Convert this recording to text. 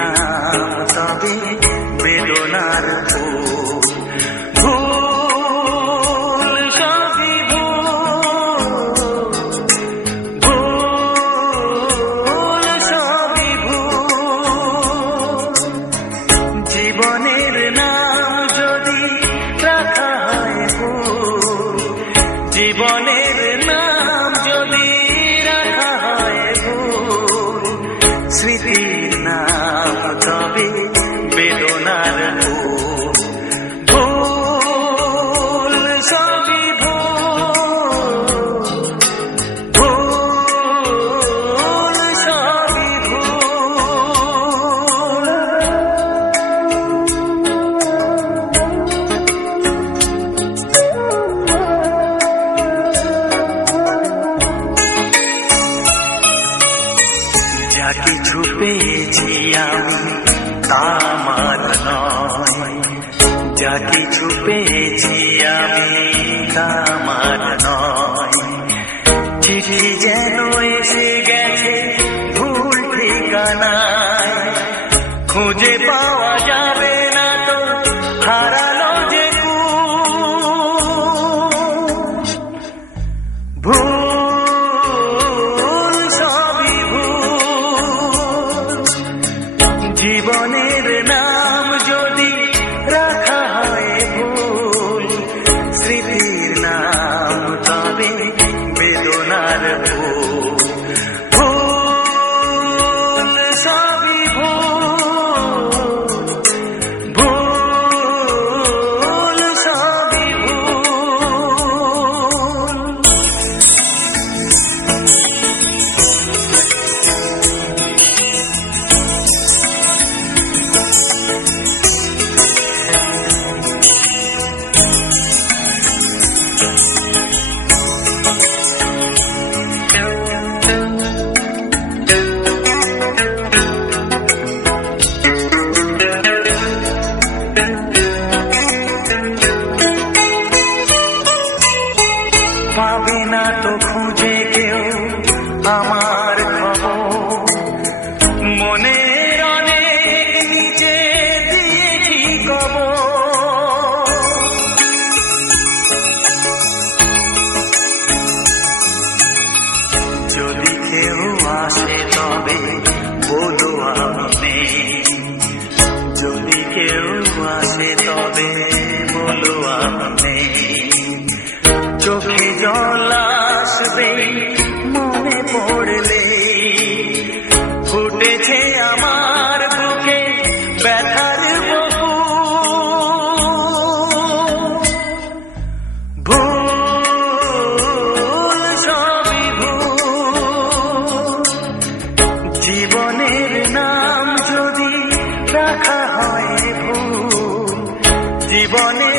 নাম তবে বেদনার ফুল। ভুল সবই ভুল সবই ভুল। জীবনের নাম যদি রাখা হয় ভুল, জীবনের নাম যদি রাখা হয় ভুল, স্মৃতির নাম তবে বেদনার ফুল। ভুল সবই ভুল, ভুল সবই ভুল। যা কিছু পেয়েছি আমি তা আমার নয়, যা কিছু পেয়েছি আমি তা আমার নয়। চিঠি যেন এসে গেছে ভুল ঠিকানায়, খুঁজে পাওয়া যাবে না তো হারালো যে ভুল সবই ভুল। জীবনের নাম যদি রাখা হয় ভুল, স্মৃতির নাম তবে বেদনার ফুল। ভুল সবই ভুল, ভুল সবই ভুল। পাবে না তো খুঁজে কেউ আমার খবর, মনের অনেক নিচে দিয়েছি কবর। যদি কেউ আসে তবে বলো আমি, যদি কেউ আসে তবে বলো আমি। চোখে জল আসবে মনে পড়লে, ফুটেছে আমার বুকে ব্যথার বহু। ভুল সবই ভুল। জীবনের নাম যদি রাখা হয় ভুল, জীবনে